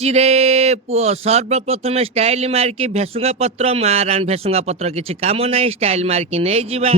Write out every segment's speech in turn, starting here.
ହେଇଚିରେ ପୁଅ ସର୍ବପ୍ରଥମେ ଷ୍ଟାଇଲ ମାରିକି ଭେସୁଙ୍ଗା ପତ୍ର ମାରାଣ ଭେସୁଙ୍ଗା ପତ୍ର କିଛି କାମ ନାହିଁ ଷ୍ଟାଇଲ ମାରିକି ନେଇଯିବା।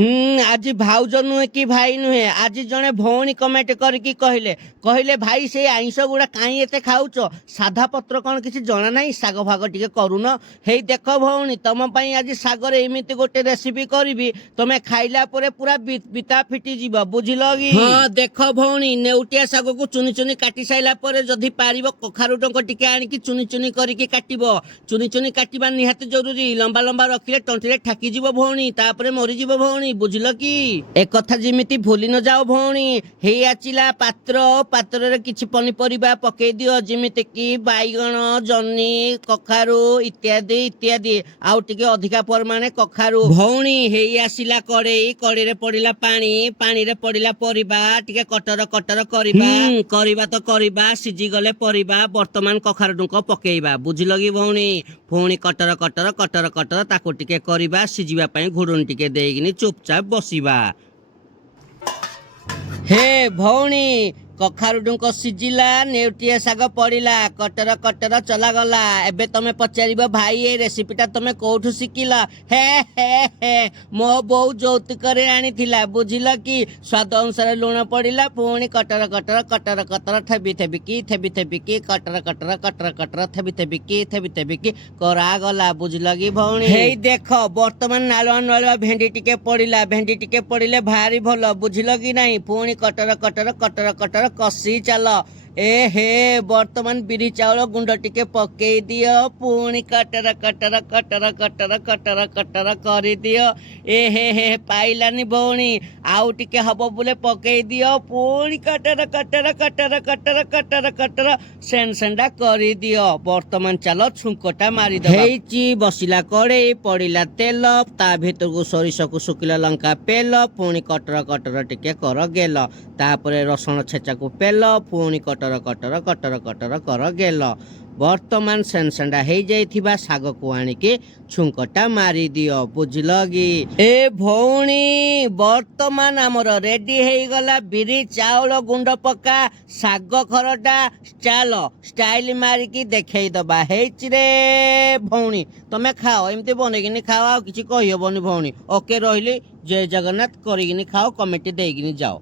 ଆଜି ଭାଉଜ ନୁହେଁ କି ଭାଇ ନୁହେଁ ଆଜି ଜଣେ ଭଉଣୀ କମେଣ୍ଟ କରିକି କହିଲେ ଭାଇ ସେଇ ଆଇଁଷ ଗୁଡା କାହିଁ ଏତେ ଖାଉଛ ସାଧା ପତ୍ର କଣ କିଛି ଜଣା ନାହିଁ ଶାଗ ଫାଗ ଟିକେ କରୁନ। ହେଇ ଦେଖ ଭଉଣୀ ତମ ପାଇଁ ଆଜି ଶାଗରେ ଏମିତି ଗୋଟେ ରେସିପି କରିବି ତମେ ଖାଇଲା ପରେ ପୁରା ବିତା ଫିଟିଯିବ ବୁଝିଲ କି। ହଁ ଦେଖ ଭଉଣୀ ନେଉଟିଆ ଶାଗକୁ ଚୁନି ଚୁନି କାଟି ସାଇଲା ପରେ ଯଦି ପାରିବ କଖାରୁ ଡଙ୍କ ଟିକେ ଆଣିକି ଚୁନି ଚୁନି କରିକି କାଟିବ। ଚୁନି ଚୁନି କାଟିବା ନିହାତି ଜରୁରୀ ଲମ୍ବା ଲମ୍ବା ରଖିଲେ ତଣ୍ଟିରେ ଠାକିଯିବ ଭଉଣୀ ତାପରେ ମରିଯିବ ଭଉଣୀ ବୁଝିଲ କି। ଏକଥା ଯେମିତି ଭୁଲି ନ ଯାଅ ଭଉଣୀ। ହେଇ ଆସିଲା ପାତ୍ରରେ କିଛି ପନିପରିବା ପକେଇ ଦିଅ ଯେମିତି କି ବାଇଗଣ ଜହ୍ନି କଖାରୁ ଇତ୍ୟାଦି ଇତ୍ୟାଦି ଆଉ ଟିକେ ଅଧିକା ପରିମାଣରେ କଖାରୁ। ଭଉଣୀ ହେଇ ଆସିଲା କଡେଇରେ ପଡିଲା ପାଣିରେ ପଡିଲା ପରିବା ଟିକେ କଟର କରିବା ତ କରିବା ସିଝିଗଲେ ପରିବା ବର୍ତ୍ତମାନ କଖାରୁ ଡୁଙ୍କ ପକେଇବା ବୁଝିଲ କି ଭଉଣୀ। ପୁଣି କଟର ତାକୁ ଟିକେ କରିବା ସିଝିବା ପାଇଁ ଘୁଡୁଣି ଟିକେ ଦେଇକିନି ଚୁପଚାପ ବସିବା। ହେ ଭଉଣୀ କଖାରୁ ଡୁଙ୍କ ସିଝିଲା ନେଉଟିଆ ଶାଗ ପଡିଲା କଟର ଚଲାଗଲା। ଏବେ ତମେ ପଚାରିବ ଭାଇ ଏ ରେସିପିଟା ତମେ କୋଉଠୁ ଶିଖିଲ। ହେ ମୋ ବୋଉ ଯୌତୁକରେ ଆଣିଥିଲା ବୁଝିଲ କି। ସ୍ୱାଦ ଅନୁସାରେ ଲୁଣ ପଡିଲା ପୁଣି କଟର ଥେବିକି କଟର ଥେବିକି କରାଗଲା ବୁଝିଲ କି ଭଉଣୀ। ହେଇ ଦେଖ ବର୍ତ୍ତମାନ ନାଳୁଆ ଭେଣ୍ଡି ଟିକେ ପଡିଲେ ଭାରି ଭଲ ବୁଝିଲ କି ନାହିଁ। ପୁଣି କଟର କଷି ଚାଲ। ହେ ବର୍ତ୍ତମାନ ବିରି ଚାଉଳ ଗୁଣ୍ଡ ଟିକେ ପକେଇ ଦିଅ ପୁଣି କଟର କରିଦିଅ। ହେ ପାଇଲାନି ଭଉଣୀ ଆଉ ଟିକେ ହବ ବୋଲେ ପକେଇ ଦିଅ ପୁଣି କଟର ସେଣ୍ଡା କରିଦିଅ। ବର୍ତ୍ତମାନ ଚାଲ ଛୁଙ୍କଟା ମାରିଦବା। ହେଇଛି ବସିଲା କଡେଇ ପଡିଲା ତେଲ ତା ଭିତରକୁ ସୋରିଷକୁ ଶୁଖିଲା ଲଙ୍କା ପେଲ ପୁଣି କଟର ଟିକେ କର ଗେଲ ତାପରେ ରସୁଣ ଛେଚାକୁ ପେଲ ପୁଣି କଟର କର ଗେଲ। ବର୍ତ୍ତମାନ ସେଣ୍ଡା ହେଇଯାଇଥିବା ଶାଗକୁ ଆଣିକି ଛୁଙ୍କଟା ମାରିଦିଅ ବୁଝିଲ କି। ଏ ଭଉଣୀ ବର୍ତ୍ତମାନ ଆମର ରେଡି ହେଇଗଲା ବିରି ଚାଉଳ ଗୁଣ୍ଡ ପକା ଶାଗ ଖରଟା। ଚାଲ ଷ୍ଟାଇଲ ମାରିକି ଦେଖେଇଦବା। ହେଇଚିରେ ଭଉଣୀ ତମେ ଖାଅ ଏମିତି ବନେଇକିନି ଖାଅ ଆଉ କିଛି କହିହବନି ଭଉଣୀ। ଓକେ ରହିଲି ଜୟ ଜଗନ୍ନାଥ କରିକିନି ଖାଅ କମେଣ୍ଟ ଦେଇକିନି ଯାଅ।